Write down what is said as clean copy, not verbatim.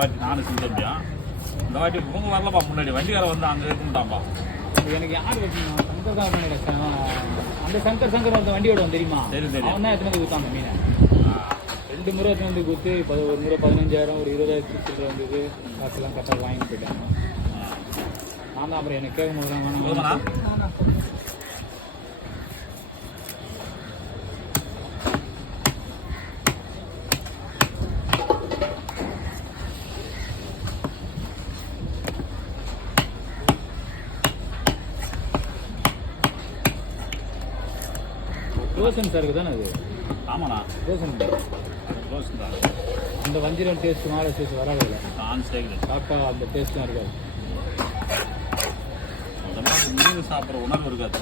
வாட்டி நானும் செஞ்சேன்பியா. இந்த வாட்டி இவங்க வரலப்பா, முன்னாடி வண்டிக்கார வந்து அங்கே இருக்குட்டாப்பா. எனக்கு யார் வச்சுக்கணும், சங்கர் தான் நினைக்கிறேன். அந்த சங்கர் அந்த வண்டியோட தெரியுமா? தெரியும். அவன் தான் எத்தனை கொடுத்தான் அந்த மீனை. 2 முறை எத்தனை வந்து கொடுத்து ஒரு முறை 15,000 ஒரு 20,000 வந்தது. காசுலாம் கரெக்டாக வாங்கிட்டு போயிட்டாங்க. நான் தான் அப்புறம் எனக்கு கேட்கும் போது வேணாம். ரோசன் சாருக்கு தானே அது? ஆமாண்ணா, ரோசன் தான். அந்த வஞ்சிரம் டேஸ்ட் மாலை டேஸ்ட் வராது இல்லை. நான் சேர்க்குறேன். சாப்பிட்டா அந்த டேஸ்ட்லாம் இருக்காது. அந்த மாதிரி மீன் சாப்பிட்ற உணர்வு இருக்காது.